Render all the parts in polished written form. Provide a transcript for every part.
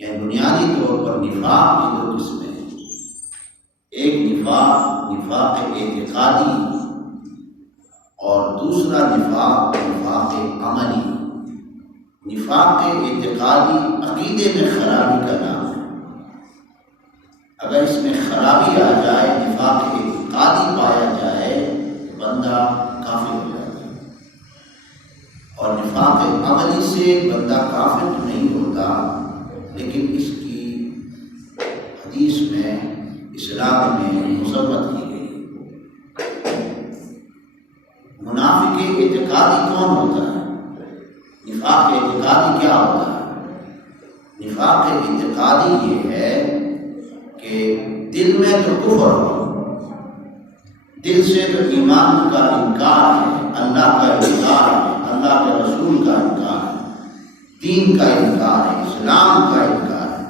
یعنی بنیادی طور پر نفاق کی دو قسمیں ہیں. ایک نفاق اعتقادی اور دوسرا نفاق عملی. نفاق اعتقادی عقیدے میں خرابی کا نام ہے. اگر اس میں خرابی آ جائے، نفاق اعتقادی پایا جائے، بندہ کافر ہو جاتا ہے. اور نفاق عملی سے بندہ کافر تو نہیں ہوتا، لیکن اس کی حدیث میں اسلام میں مذمت کی گئی. منافق اعتقادی کون ہوتا ہے؟ نفاق اعتقادی کیا ہوتا ہے؟ نفاق اعتقادی یہ ہے کہ دل میں تو کفر ہو، دل سے تو ایمان کا انکار ہے، اللہ کا انکار ہے، اللہ کے رسول کا انکار ہے، دین کا انکار ہے، اسلام کا انکار ہے،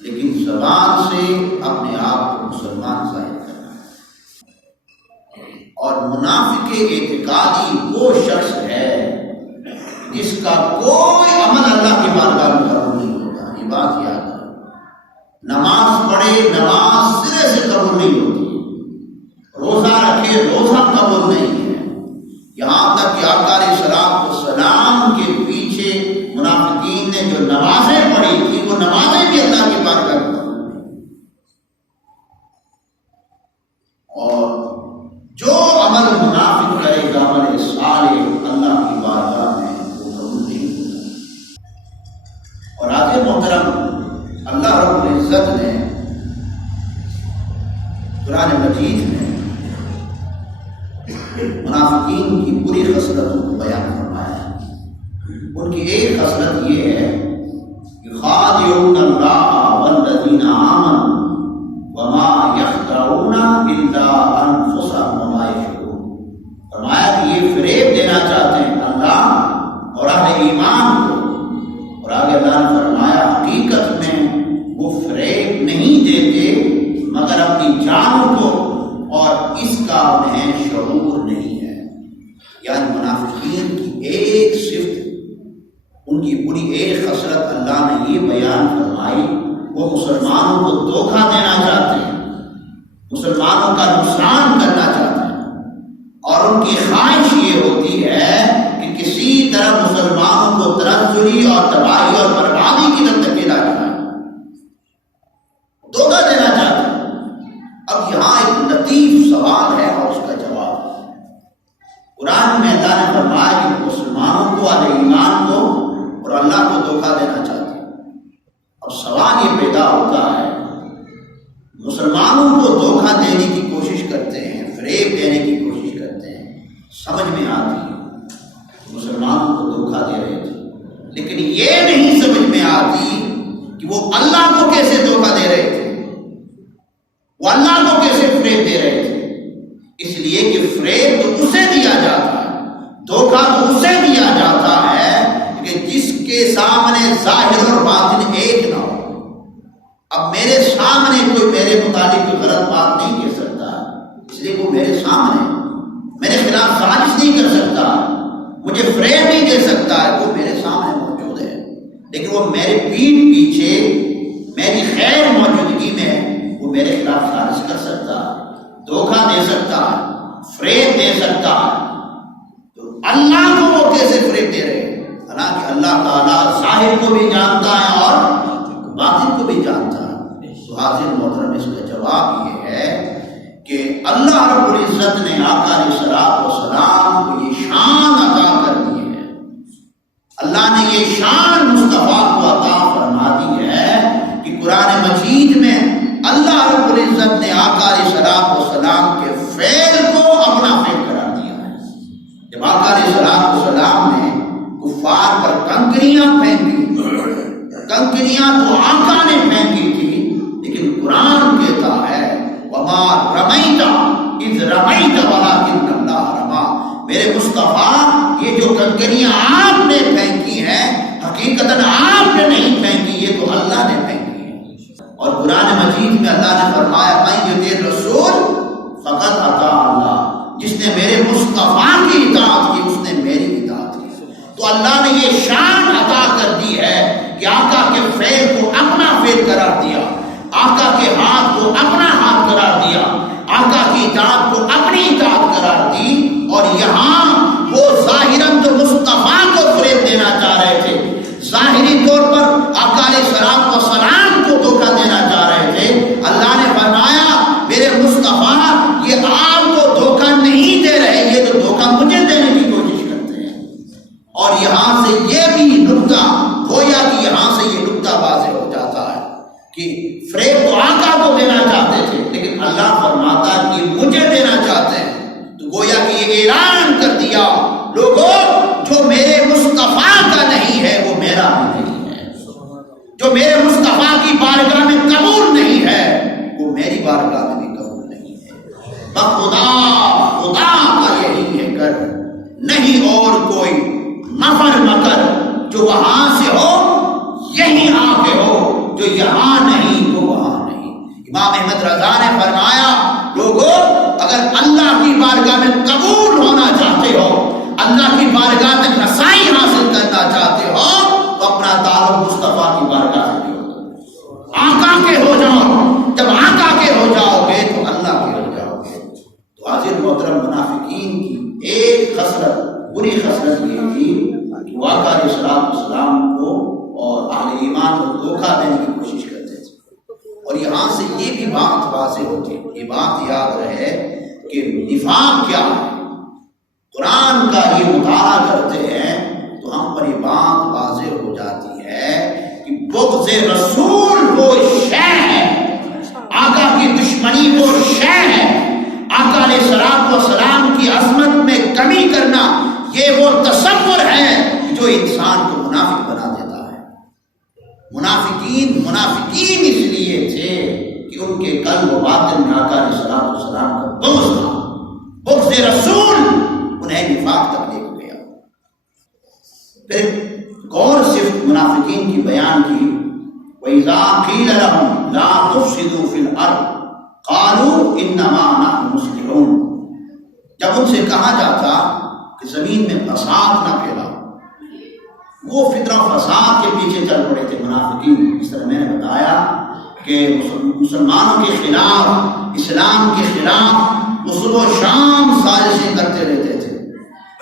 لیکن زبان سے اپنے آپ کو مسلمان ظاہر کرنا ہے. اور منافق اعتقادی وہ شخص ہے جس کا کوئی عمل اللہ کی بارگاہ میں قبول نہیں ہوتا. یہ بات یاد ہے. نماز پڑھے، نماز سرے سے قبول نہیں ہوتی. روزہ رکھے، روزہ قبول نہیں ہے. یہاں تک کہ آقا علیہ الصلوۃ والسلام کے پیچھے منافقین نے جو نمازیں پڑھی تھی، وہ نمازیں بھی اللہ کی بارگاہ میں قبول نہیں. اور جو عمل منافق کرے گا، عمل صالح، اللہ کی بارگاہ میں وہ قبول نہیں ہوگا. اور آگے محترم، اللہ رب العزت نے قرآن مجید میں منافقین کی بری خصلتوں کو بیان فرمایا ہے. ان کی ایک خصلت یہ ہے کہ خادعون اللہ والذین آمنوا وما یخدعون الا انفسهم وما یشعرون. فرمایا کہ یہ فریب دینا چاہتے ہیں اللہ اور اہل ایمان کو. اور آگے اللہ نے فرمایا حقیقت میں وہ فریب نہیں دیتے مگر اپنی جانوں کو، اور اس کا انہیں شعور نہیں ہے. یعنی منافقین کی ایک صفت، ان کی پوری ایک خصلت اللہ نے یہ بیان فرمائی، وہ مسلمانوں کو دھوکہ دینا چاہتے ہیں، مسلمانوں کا نقصان کرنا چاہتے ہیں. اور ان کی خواہش یہ ہوتی ہے کہ کسی طرح مسلمانوں کو تنزلی اور تباہی اور بربادی کی طرف دھکیلا جائے، دھوکہ دینا چاہتے ہیں. اب یہاں ایک لطیف سوال ہے اور اس کا جواب ہے. قرآن میں اللہ نے فرمایا کہ مسلمانوں کو، اہل ایمان کو اور اللہ کو دھوکہ دینا چاہتے ہیں. اب سوال یہ پیدا ہوتا ہے، مسلمانوں کو دھوکہ دینے کی کوشش کرتے ہیں، فریب دینے کی کوشش کرتے ہیں، سمجھ میں آتی ہے مسلمانوں کو دھوکہ دے رہے تھے، لیکن یہ نہیں سمجھ میں آتی کہ وہ اللہ کو کیسے دھوکہ دے رہے تھے، وہ اللہ کو کیسے فریب دے رہے تھے. اس لیے کہ فریب تو اسے دیا جاتا ہے، دھوکہ تو اسے دیا جاتا ہے کہ جس کے سامنے ظاہر اور باطن ایک نہ ہو. اب میرے سامنے کوئی میرے متعلق کوئی غلط بات نہیں کہہ سکتا، اس لیے وہ میرے سامنے میرے خلاف سازش نہیں کر سکتا، مجھے فریب نہیں دے سکتا ہے، وہ میرے سامنے موجود ہے. لیکن وہ میرے پیٹھ پیچھے میری خیر موجودگی میں وہ میرے خلاف سازش کر سکتا، دھوکہ دے سکتا، فریب دے سکتا. تو اللہ کو وہ کیسے فریب دے رہے ہیں؟ حالانکہ اللہ تعالیٰ ظاہر کو بھی جانتا ہے اور باطن کو بھی جانتا ہے. تو حاضر محترم، اس کا جواب یہ ہے کہ اللہ رب العزت نے آقا علیہ الصلوۃ والسلام کو یہ شان عطا کر دی ہے. اللہ نے یہ شان مصطفیٰ کو عطا فرما دی ہے کہ قرآن مجید میں اللہ رب العزت نے آقا علیہ الصلوۃ والسلام کے فعل کو اپنا فعل قرار دیا ہے. جب آقا علیہ الصلوۃ والسلام نے کفار پر کنکریاں پھینکی، کنکریاں تو آقا نے پھینکی تھی، لیکن قرآن کہتا ہے وما رمیت اذ رمیت ولکن اللہ رمی. میرے مصطفیٰ، یہ جو کنکریاں آپ نے پھینکی ہیں حقیقتاً آپ نے نہیں پھینکی، یہ تو اللہ نے پھینکی ہے. اور قرآن مجید میں اللہ نے فرمایا من یطع الرسول فقد اطاع اللہ، جس نے میرے مصطفیٰ کی اطاعت کی اس نے میری اطاعت کی. تو اللہ نے یہ شان عطا کر دی ہے کہ آقا کے فعل کو نقطہ واضح ہو جاتا ہے کہ فریب تو آقا کو دینا چاہتے تھے، لیکن اللہ فرماتا ہے کہ مجھے دینا چاہتے ہیں، تو گویا کہ یہ اعلان کر دیا لوگوں جو میرے مصطفیٰ کا نہیں ہے وہ میرا بھی نہیں ہے، جو میرے مصطفیٰ کی بارگاہ میں قبول نہیں ہے وہ میری بارگاہ میں بھی قبول نہیں ہے۔ بخدا خدا کا یہی ہے کر، نہیں اور کوئی مفر مکر، جو وہاں سے ہو یہی آ کے ہو، جو یہاں نہیں وہ وہاں نہیں۔ امام احمد رضا نے فرمایا لوگوں اگر اللہ کی بارگاہ میں قبول ہونا چاہتے ہو، اللہ کی بارگاہ تک رسائی حاصل کرنا چاہتے ہو، تو اپنا تعلق مصطفیٰ کی بارگاہ سے جوڑو، آقا کے ہو جاؤ۔ جب آقا کے ہو جاؤ گے تو اللہ کے ہو جاؤ گے۔ تو حاضر محترم، منافقین کی ایک خصلت، بری خصلت یہ تھی کہ وہ آقا علیہ السلام کو اور اہل ایمان کو دھوکہ دینے کی کوشش کرتے تھے۔ اور یہاں سے یہ بھی بات واضح ہوتی ہے، یہ بات یاد رہے کہ نفاق کیا ہے۔ قرآن کا یہ مطالعہ کرتے ہیں تو ہم پر یہ بات واضح ہو جاتی ہے کہ بغض رسول وہ شے ہے، آقا کی دشمنی وہ شے ہے، آقا علیہ السلام کی عظمت میں کمی کرنا یہ وہ تصور ہے جو انسان کو منافق بنا دیتا ہے۔ منافقین اس لیے تھے کہ ان کے قلب و باطن میں آقا علیہ السلام کا بغض تھا، بغض رسول انہیں نفاق تک لے گیا۔ پھر غور صرف منافقین کی بیان کی، وَإِذَا قِيلَ لَهُمْ لَا تُفْسِدُوا فِي الْأَرْضِ قَالُوا إِنَّمَا نَحْنُ مُصْلِحُونَ، جب ان سے کہا جاتا کہ زمین میں فساد نہ پھیلاؤ، وہ فطرہ فساد کے پیچھے چل پڑے تھے منافقین۔ اس طرح میں نے بتایا کہ مسلمانوں کے خلاف، اسلام کے خلاف وہ صبح و شام سازشیں کرتے رہتے تھے۔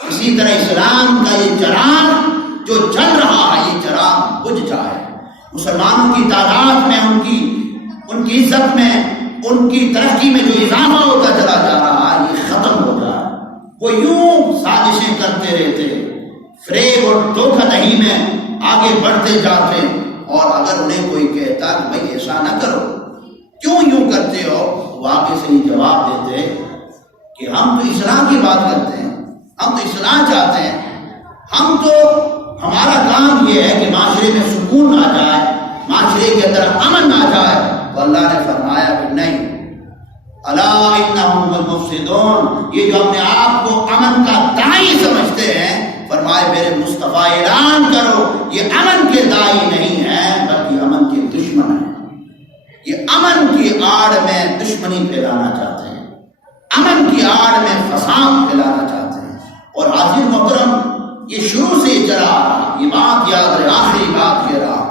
اسی طرح اسلام کا یہ چراغ جو جل رہا ہے یہ چراغ بجھ جائے، مسلمانوں کی تعداد میں، ان کی عزت میں، ان کی ترقی میں جو اضافہ ہوتا چلا جا رہا ہے یہ ختم ہو جائے۔ وہ یوں سازشیں کرتے رہتے، فریب اور دھوکہ دہی میں آگے بڑھتے جاتے، اور اگر انہیں کوئی کہتا کہ بھائی ایسا نہ کرو، کیوں یوں کرتے ہو، وہ آگے سے ہی جواب دیتے کہ ہم تو اصلاح کی بات کرتے ہیں، ہم تو اصلاح چاہتے ہیں، ہمارا کام یہ ہے کہ معاشرے میں سکون آ جائے، معاشرے کے اندر امن آ جائے۔ تو اللہ نے فرمایا کہ نہیں، الا انہم المفسدون، یہ جو اپنے آپ کو امن کا داعی سمجھتے ہیں، فرمائے میرے مصطفیٰ اعلان کرو یہ امن کے داعی نہیں ہے بلکہ امن کے دشمن ہیں۔ یہ امن کی آڑ میں دشمنی پھیلانا چاہتے ہیں، امن کی آڑ میں فساد پھیلانا چاہتے ہیں۔ اور حاضر محترم، یہ شروع سے چلا آ رہا، یہ بات یاد رہے، آخری بات یہ رہا،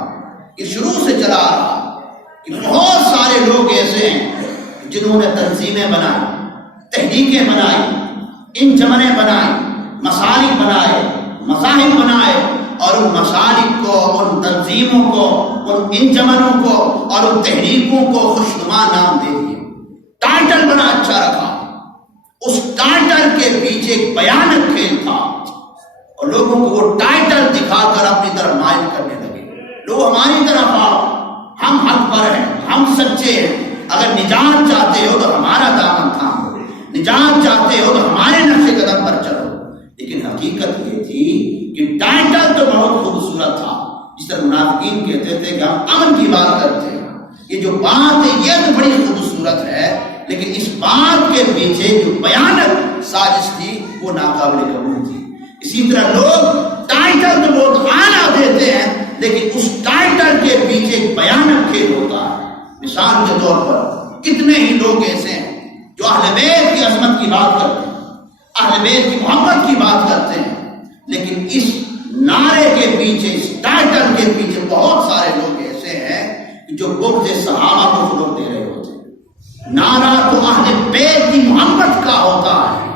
یہ شروع سے چلا آ رہا کہ بہت سارے لوگ ایسے ہیں جنہوں نے تنظیمیں بنائی، تحریکیں بنائی، انجمنیں بنائی، مسالک بنائے، مذاہب بنائے، اور ان مسالک کو، ان تنظیموں کو، ان انجمنوں کو اور ان تحریکوں کو خوشنما نام دے دیے، ٹائٹل بنا اچھا رکھا۔ اس ٹائٹل کے پیچھے ایک بھیانک کھیل تھا، اور لوگوں کو وہ ٹائٹل دکھا کر اپنی طرف مائل کرنے لگے۔ لوگ ہماری طرف آؤ، ہم حق پر ہیں، ہم سچے ہیں، اگر نجات چاہتے ہو تو ہمارا دامن تھامو، نجات چاہتے ہو تو ہمارے نقش قدم پر چلو۔ لیکن حقیقت یہ تھی کہ ٹائٹل تو بہت خوبصورت تھا، جس طرح منافقین کہتے تھے کہ ہم امن کی بات کرتے ہیں، یہ جو بات ہے یہ تو بڑی خوبصورت ہے، لیکن اس بات کے پیچھے جو بھیانک سازش تھی وہ ناقابل قبول تھی۔ اسی طرح لوگ ٹائٹل تو بہت اعلیٰ دیتے ہیں، لیکن اس ٹائٹل کے پیچھے ایک بھیانک کھیل ہوتا ہے۔ مثال کے طور پر کتنے ہی لوگ ایسے ہیں جو اہل بیت کی عظمت کی بات کرتے ہیں، اہل بیت کی محبت کی بات کرتے ہیں، لیکن اس نعرے کے پیچھے، اس ٹائٹل کے پیچھے بہت سارے لوگ ایسے ہیں جو بغض صحابہ کو فروغ دے رہے ہوتے ہیں۔ نعرہ تو اہل بیت کی محبت کا ہوتا ہے،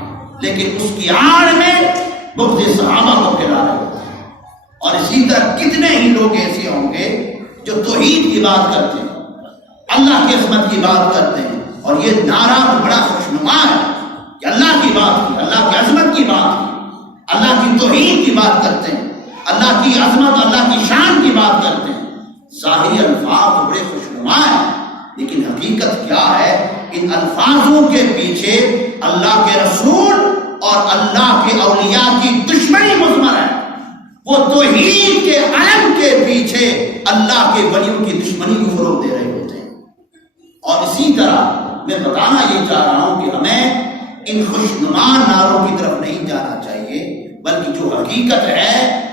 لیکن اس کی آڑ میں بغض صحابہ کو پھیلا رہے ہوتے ہیں۔ اور اسی طرح کتنے ہی لوگ ایسے ہوں گے جو توحید کی بات کرتے ہیں، اللہ کی عظمت کی بات کرتے ہیں، اور یہ نعرہ بڑا خوشنما ہے کہ اللہ کی بات کی، اللہ کی عظمت کی بات کی، اللہ کی توحید کی بات کرتے ہیں، اللہ کی عظمت، اللہ کی شان کی بات کرتے ہیں۔ ظاہری الفاظ تو بڑے خوشنما ہیں، لیکن حقیقت کیا ہے؟ ان الفاظوں کے پیچھے اللہ کے رسول اور اللہ کے اولیاء کی دشمنی مضمر ہے۔ وہ توحید کے علم کے پیچھے اللہ کے ولیوں کی دشمنی کو فروغ دے رہے ہوتے ہیں۔ اور اسی طرح میں بتانا یہ چاہ رہا ہوں کہ ہمیں ان خوشنما نعروں کی طرف نہیں جانا چاہیے، بلکہ جو حقیقت ہے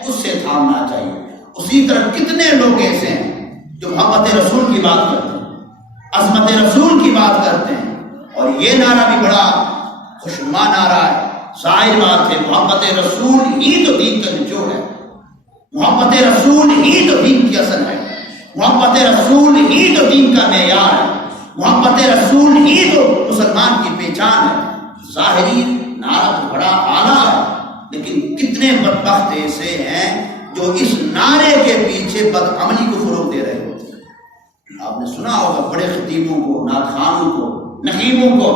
اس سے تھامنا چاہیے۔ اسی طرح کتنے لوگ ایسے ہیں جو محبت رسول کی بات کرتے ہیں، عظمت رسول کی بات کرتے ہیں، اور یہ نعرہ بھی بڑا خوشنما نعرہ ہے۔ ظاہر بات ہے محبت رسول ہی تو دین کا نچوڑ ہے، محبت رسول ہی تو دین کی اصل ہے، محبت رسول ہی تو دین کا معیار ہے، محبت رسول ہی تو مسلمان کی پہچان ہے۔ ظاہری نعرہ تو بڑا اعلیٰ ہے، لیکن کتنے بدبخت ایسے ہیں جو اس نعرے کے پیچھے بدعملی کو فروغ دے رہے ہوتے ہیں۔ آپ نے سنا ہوگا بڑے خطیبوں کو، نعتخوانوں کو، نقیبوں کو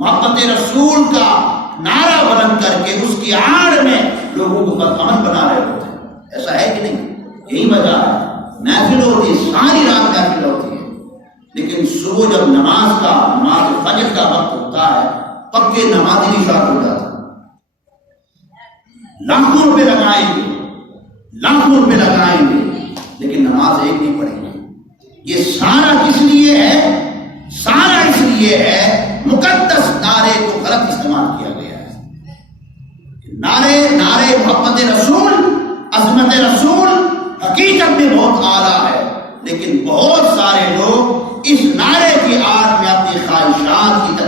محبت رسول کا نعرہ بلند کر کے اس کی آڑ میں لوگوں کو بدعمل بنا رہے ہوتے ہیں۔ ایسا ہے کہ نہیں؟ یہی وجہ ہے محفل ہوتی ہے، ساری رات محفل ہوتی ہے، لیکن صبح جب نماز فجر کا وقت ہوتا ہے پکے نمازی بھی شاٹ ہو جاتا ہے، لاکھوں روپے لگائیں گے، لاکھوں روپے لگائیں گے، لیکن نماز ایک نہیں پڑھیں گے۔ یہ سارا کس لیے ہے؟ سارا اس لیے ہے مقدس نعرے کو غلط استعمال کیا گیا ہے۔ نعرے محبت رسول، عظمت رسول حقیقت میں بہت اعلیٰ ہے، لیکن بہت سارے لوگ اس نعرے کی آڑ میں اپنی خواہشات کی